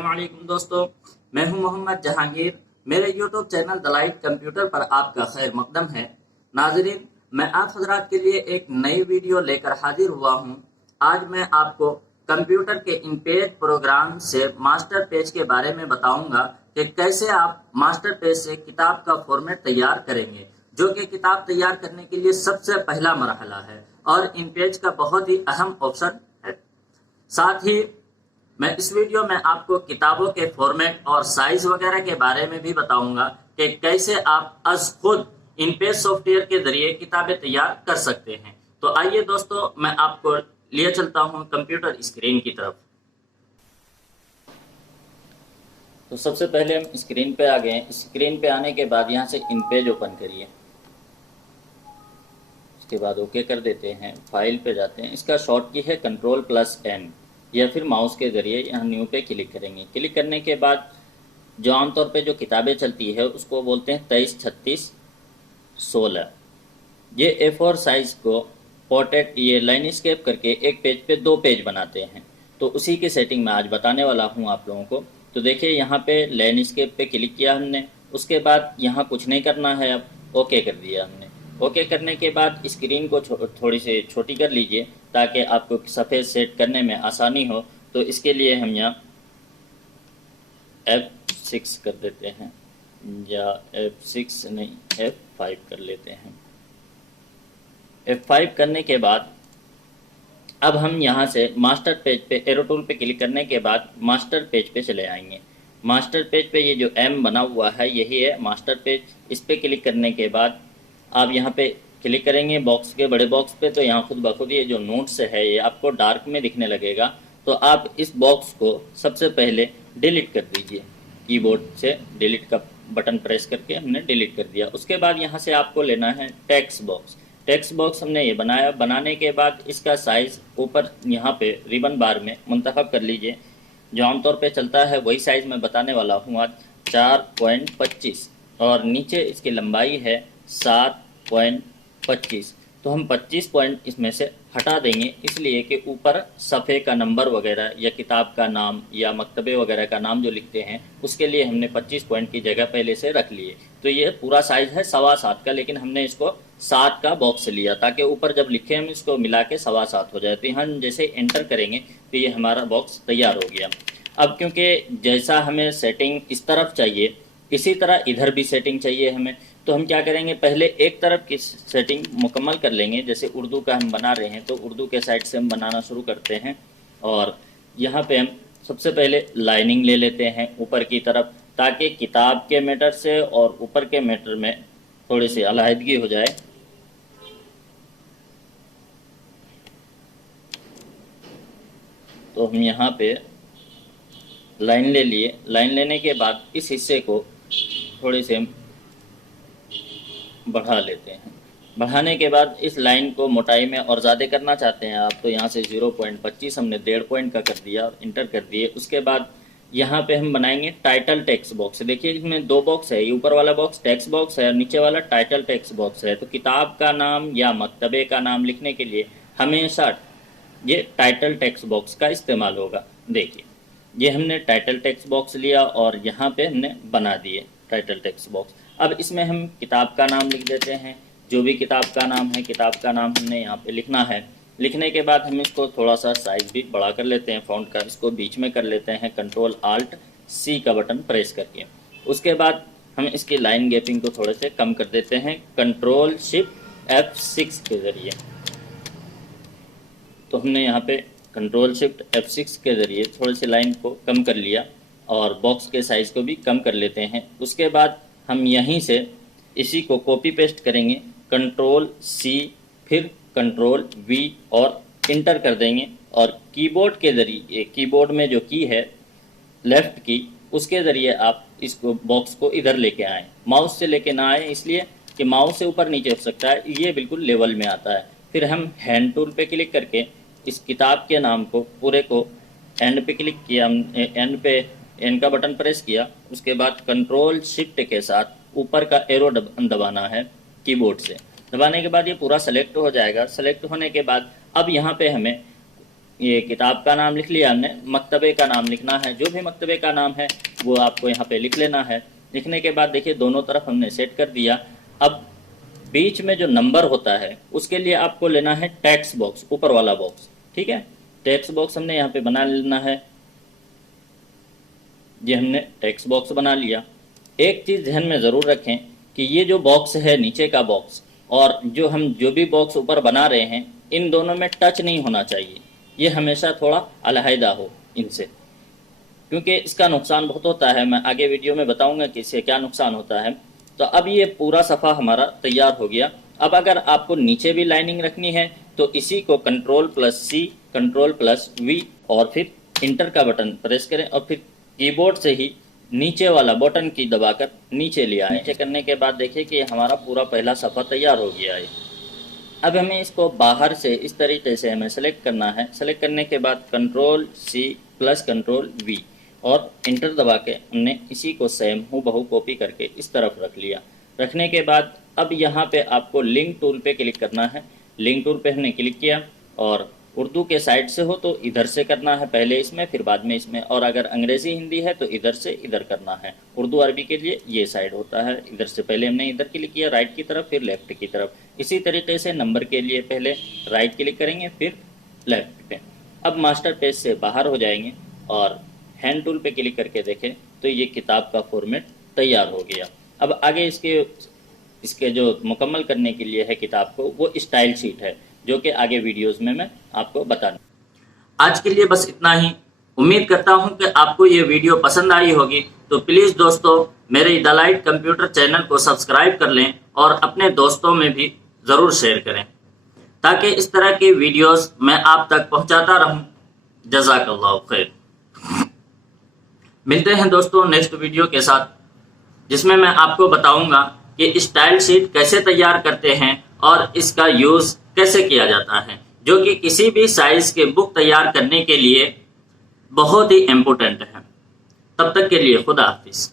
वालेकुम दोस्तों, मैं हूं मोहम्मद जहांगीर। मेरे YouTube channel the light computer पर आपका खैर मकदम है। नाजरीन, मैं आप हजरात के लिए एक नई वीडियो लेकर हाजिर हुआ हूं। आज मैं आपको कंप्यूटर के इन पेज प्रोग्राम से मास्टर पेज के बारे में बताऊंगा कि कैसे आप मास्टर पेज से किताब का फॉर्मेट तैयार करेंगे, जो कि किताब तैयार करने के लिए सबसे पहला मरहला है और इन पेज का बहुत ही अहम ऑप्शन है। साथ ही मैं इस वीडियो में आपको किताबों के फॉर्मेट और साइज वगैरह के बारे में भी बताऊंगा कि कैसे आप अज खुद इन पेज सॉफ्टवेयर के जरिए किताबें तैयार कर सकते हैं। तो आइए दोस्तों, मैं आपको लिए चलता हूं कंप्यूटर स्क्रीन की तरफ। तो सबसे पहले हम स्क्रीन पे आ गए हैं। स्क्रीन पे आने के बाद यहाँ से इन पेज ओपन करिए। उसके बाद ओके कर देते हैं, फाइल पे जाते हैं। इसका शॉर्ट की है Ctrl+N, या फिर माउस के ज़रिए यहाँ न्यू पे क्लिक करेंगे। क्लिक करने के बाद जो आमतौर पे जो किताबें चलती है उसको बोलते हैं 23, 36, 16। ये A4 साइज़ को पोर्ट्रेट ये लाइनस्केप करके एक पेज पे 2 पेज बनाते हैं। तो उसी की सेटिंग मैं आज बताने वाला हूँ आप लोगों को। तो देखिए, यहाँ पे लैंडस्केप पे क्लिक किया हमने। उसके बाद यहाँ कुछ नहीं करना है, अब ओके कर दिया हमने। ओके करने के बाद स्क्रीन को थोड़ी सी छोटी कर लीजिए ताकि आपको सफ़ेद सेट करने में आसानी हो। तो इसके लिए हम यहाँ F6 कर देते हैं, या F6 नहीं, F5 कर लेते हैं। F5 करने के बाद अब हम यहाँ से मास्टर पेज पे एरो टूल पे क्लिक करने के बाद मास्टर पेज पे चले आएंगे। मास्टर पेज पे ये जो M बना हुआ है यही है मास्टर पेज। इस पे क्लिक करने के बाद आप यहाँ पे क्लिक करेंगे बॉक्स के बड़े बॉक्स पे, तो यहाँ खुद ब खुद ये जो नोट्स है ये आपको डार्क में दिखने लगेगा। तो आप इस बॉक्स को सबसे पहले डिलीट कर दीजिए। कीबोर्ड से डिलीट का बटन प्रेस करके हमने डिलीट कर दिया। उसके बाद यहाँ से आपको लेना है टेक्स्ट बॉक्स। टेक्स्ट बॉक्स हमने ये बनाया। बनाने के बाद इसका साइज़ ऊपर यहाँ पे रिबन बार में मुंतखब कर लीजिए। जो आमतौर पे चलता है वही साइज़ मैं बताने वाला हूँ आज, 4.25, और नीचे इसकी लंबाई है 7.25। तो हम 25 पॉइंट इसमें से हटा देंगे, इसलिए कि ऊपर सफ़े का नंबर वगैरह या किताब का नाम या मकतबे वगैरह का नाम जो लिखते हैं उसके लिए हमने 25 पॉइंट की जगह पहले से रख लिए। तो ये पूरा साइज़ है 7.25 का, लेकिन हमने इसको 7 का बॉक्स लिया ताकि ऊपर जब लिखे हम इसको मिला के 7.25 हो जाए। तो यहाँ जैसे एंटर करेंगे तो ये हमारा बॉक्स तैयार हो गया। अब क्योंकि जैसा हमें सेटिंग इस तरफ चाहिए इसी तरह इधर भी सेटिंग चाहिए हमें, तो हम क्या करेंगे, पहले एक तरफ की सेटिंग मुकम्मल कर लेंगे। जैसे उर्दू का हम बना रहे हैं तो उर्दू के साइड से हम बनाना शुरू करते हैं। और यहाँ पे हम सबसे पहले लाइनिंग ले लेते हैं ऊपर की तरफ, ताकि किताब के मैटर से और ऊपर के मैटर में थोड़ी सी अलहदगी हो जाए। तो हम यहाँ पे लाइन ले लिए। लाइन लेने के बाद इस हिस्से को थोड़े से हम बढ़ा लेते हैं। बढ़ाने के बाद इस लाइन को मोटाई में और ज़्यादा करना चाहते हैं आप, तो यहाँ से 0.25 हमने 1.5 पॉइंट का कर दिया और इंटर कर दिए। उसके बाद यहाँ पे हम बनाएंगे टाइटल टेक्स्ट बॉक्स। देखिए इसमें 2 बॉक्स है, ये ऊपर वाला बॉक्स टेक्स्ट बॉक्स है और नीचे वाला टाइटल टेक्स्ट बॉक्स है। तो किताब का नाम या मकतबे का नाम लिखने के लिए हमेशा ये टाइटल टेक्स्ट बॉक्स का इस्तेमाल होगा। देखिए ये हमने टाइटल टेक्स्ट बॉक्स लिया और यहाँ पे हमने बना दिए टाइटल टेक्स्ट बॉक्स। अब इसमें हम किताब का नाम लिख देते हैं, जो भी किताब का नाम है किताब का नाम हमने यहाँ पे लिखना है। लिखने के बाद हम इसको थोड़ा सा साइज़ भी बड़ा कर लेते हैं फ़ॉन्ट का, इसको बीच में कर लेते हैं Ctrl+Alt+C का बटन प्रेस करके। उसके बाद हम इसकी लाइन गैपिंग को थोड़े से कम कर देते हैं Ctrl+Shift+F6 के ज़रिए। तो हमने यहाँ पे Ctrl+Shift+F6 के ज़रिए थोड़ी सी लाइन को कम कर लिया और बॉक्स के साइज़ को भी कम कर लेते हैं। उसके बाद हम यहीं से इसी को कॉपी पेस्ट करेंगे, Ctrl+C फिर Ctrl+V और इंटर कर देंगे। और कीबोर्ड के ज़रिए, कीबोर्ड में जो की है लेफ़्ट की, उसके ज़रिए आप इसको बॉक्स को इधर लेके आएँ। माउस से लेके ना आए, इसलिए कि माउस से ऊपर नीचे हो सकता है, ये बिल्कुल लेवल में आता है। फिर हम हैंड टूल पे क्लिक करके इस किताब के नाम को पूरे को एंड पे क्लिक किया, एंड पे एन का बटन प्रेस किया। उसके बाद Ctrl+Shift के साथ ऊपर का एरो दबाना है कीबोर्ड से। दबाने के बाद ये पूरा सेलेक्ट हो जाएगा। सेलेक्ट होने के बाद अब यहाँ पे हमें ये किताब का नाम लिख लिया हमने, मकतबे का नाम लिखना है, जो भी मकतबे का नाम है वो आपको यहाँ पे लिख लेना है। लिखने के बाद देखिए दोनों तरफ हमने सेट कर दिया। अब बीच में जो नंबर होता है उसके लिए आपको लेना है टेक्स्ट बॉक्स, ऊपर वाला बॉक्स, ठीक है। टेक्स्ट बॉक्स हमने यहाँ पे बना लेना है। ये हमने टेक्स्ट बॉक्स बना लिया। एक चीज़ ध्यान में ज़रूर रखें कि ये जो बॉक्स है नीचे का बॉक्स और जो भी बॉक्स ऊपर बना रहे हैं, इन दोनों में टच नहीं होना चाहिए। ये हमेशा थोड़ा अलहदा हो इनसे, क्योंकि इसका नुकसान बहुत होता है। मैं आगे वीडियो में बताऊंगा कि इससे क्या नुकसान होता है। तो अब ये पूरा सफ़ा हमारा तैयार हो गया। अब अगर आपको नीचे भी लाइनिंग रखनी है तो इसी को Ctrl+C, Ctrl+V और फिर इंटर का बटन प्रेस करें और फिर कीबोर्ड से ही नीचे वाला बटन की दबाकर नीचे ले आए। नीचे करने के बाद देखिए कि हमारा पूरा पहला सफ़ा तैयार हो गया है। अब हमें इसको बाहर से इस तरीके से हमें सेलेक्ट करना है। सेलेक्ट करने के बाद Ctrl+C + Ctrl+V और इंटर दबा के हमने इसी को सेम हूबहू कॉपी करके इस तरफ रख लिया। रखने के बाद अब यहाँ पे आपको लिंक टूल पे क्लिक करना है। लिंक टूल पे हमने क्लिक किया और उर्दू के साइड से हो तो इधर से करना है, पहले इसमें फिर बाद में इसमें, और अगर अंग्रेज़ी हिंदी है तो इधर से इधर करना है। उर्दू अरबी के लिए ये साइड होता है, इधर से पहले हमने इधर क्लिक किया राइट की तरफ, फिर लेफ़्ट की तरफ। इसी तरीके से नंबर के लिए पहले राइट क्लिक करेंगे फिर लेफ़्ट पे। अब मास्टर पेज से बाहर हो जाएंगे और हैंड टूल पे क्लिक करके देखें तो ये किताब का फॉर्मेट तैयार हो गया। अब आगे इसके जो मुकम्मल करने के लिए है किताब को, वो स्टाइल शीट है, जो कि आगे वीडियोस में मैं आपको बताऊँ। आज के लिए बस इतना ही। उम्मीद करता हूं कि आपको ये वीडियो पसंद आई होगी। तो प्लीज़ दोस्तों मेरे द लाइट कंप्यूटर चैनल को सब्सक्राइब कर लें और अपने दोस्तों में भी ज़रूर शेयर करें, ताकि इस तरह की वीडियोस मैं आप तक पहुंचाता रहूं। जज़ाकल्लाहु खैर। मिलते हैं दोस्तों नेक्स्ट वीडियो के साथ, जिसमें मैं आपको बताऊंगा कि स्टाइल शीट कैसे तैयार करते हैं और इसका यूज़ कैसे किया जाता है, जो कि किसी भी साइज के बुक तैयार करने के लिए बहुत ही इम्पोर्टेंट है। तब तक के लिए खुदा हाफिज।